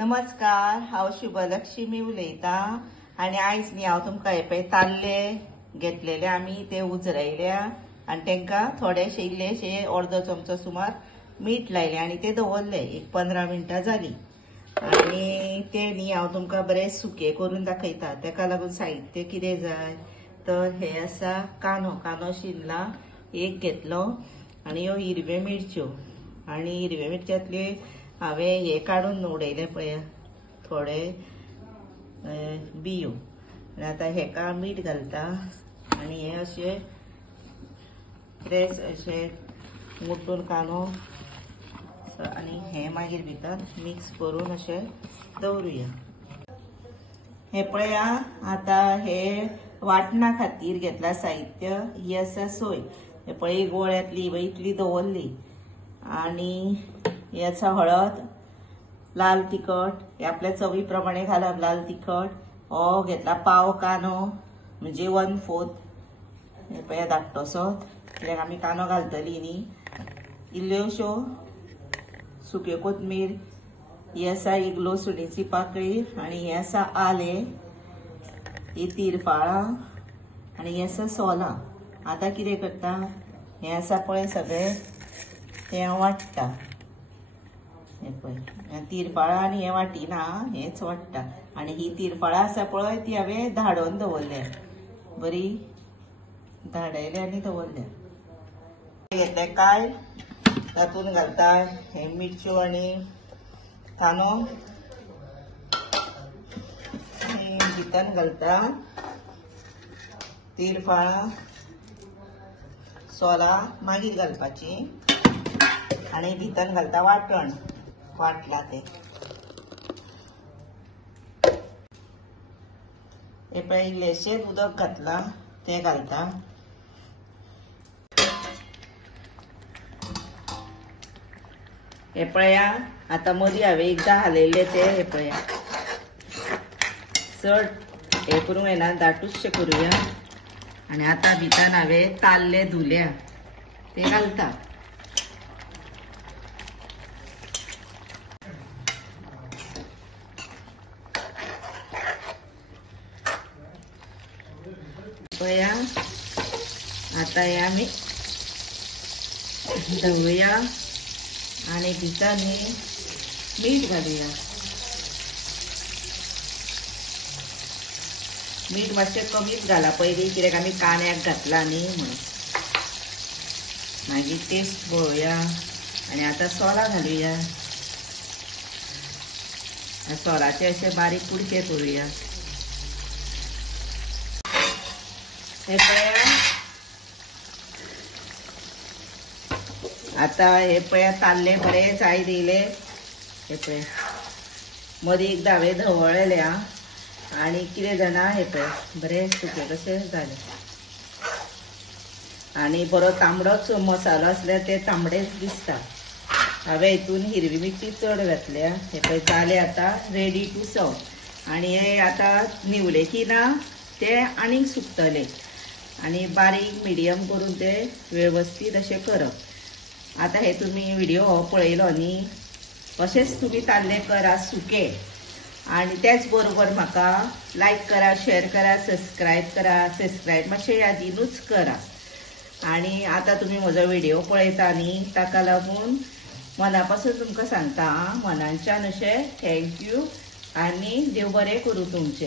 नमस्कार, हांव शुभलक्ष्मी उलयता आणि आयज न्ही हांव तुमकां हे पळय ताल्ले घेतलेले आमी ते उजरायल्या आणि तांकां थोडेशे इल्लेशे अर्दो चमचो सुमार मीठ लायले आणि ते दवरले। एक 15 मिनटां जाली आणि ते न्ही हांव तुमकां बरे सुके करून दाखयता। ताका लागून साहित्य कितें जाय तर हे आसा कानो शिनला एक घेतलो आणि ह्यो हिरव्यो मिरच्यो आणि हिरव्या मिरच्यांतले हांवें हे काढून उडयले पळय थोडे बियो। आनी आतां हेका मीठ घालता आणि हे अशे प्रेस अशे मुट्टून कानो आणि हे मागीर भितर मिक्स करून अशे दवरुया। हे पळय आता हे वाटणा खातीर घेतला साहित्य। ही आसा सोय, हे पळय गोळ्यातली इतली दवरली आणि हे आसा हळद, लाल तिखट हे आपल्या चवी प्रमाणे घालप। लाल तिखट हो घेतला पाव कानो म्हणजे 1/4 हे पळय धाकटोसो, कित्याक आमी कानो घालतली न्ही। इल्ल्योश्यो सुक्यो कोथमीर, ही आसा एक लसुणीची पाकळी आणि हे आसा आले, ही तिरफाळां आणि हे आसा सोलां। आता कितें करता, हे आसा पळय सगळे ते वाटता। हे पळय तिरफाळां आणि हे वाटिना, हेच वाटता। आणि ही तिरफाळां आसा पळय ती हांवें धाडोवन दवरल्या, बरी धाडयले आणि दवरल्या। घेतले काय तातून घालता हे मिरच्यो आणि कानो, भितर घालता तिरफाळां सोलां मागीर घालपाची आणि भितर घालता वाटण वाटला ते। हे पळय इल्लेशें उदक घातला ते घालता। हे पळय आता मदीं हांवें एकदां हालयले ते हे पळय चड हे करूंक येना, दाटूचशे करूया। आणि आता भितर हांवें ताल्ले धुल्या ते घालता। पळय आता हे आमी धवया आणि भितर न्ही मीठ घालुया। मीठ मातशें कमीच घाला पयलीं, कित्याक आमी कांद्याक घातला न्ही म्हणून। मागीर टेस्ट पळोवया आणि आता सोलां घालुया। सोलाचे अशे बारीक कुडके करूया। हे पळय आता हे पळय ताल्ले बरे जाय दिले। हे पळय मदीं एकदां हांवें धवळले आणि कितें जाणा हे पळय बरे सुके कशे जाले। आणि बरो तांबडोच मसालो आसल्यार ते तांबडेच दिसता। हांवें हितून हिरवी मिरची चड घातल्या। हे पळय जाले आता रेडी टू सर्व। आणि हे आता निवले की ना ते आनीक सुकतले आणि बारीक मिडियम करून ते व्यवस्थित अशे करप। आता हे तुम्ही व्हिडिओ हो पळयलो न्ही, अशेच तुम्ही ताल्ले करा सुके आणि त्याच बरोबर म्हाका लायक करा, शेअर करा, सबस्क्राईब करा। सबस्क्राईब मातशें यादीनूच करा। आणि आता तुम्ही म्हजो व्हिडिओ पळयता न्ही ताका लागून मनापासून तुमकां सांगता, मनांच्यान अशें थँक्यू आणि देव बरें करूं तुमचें।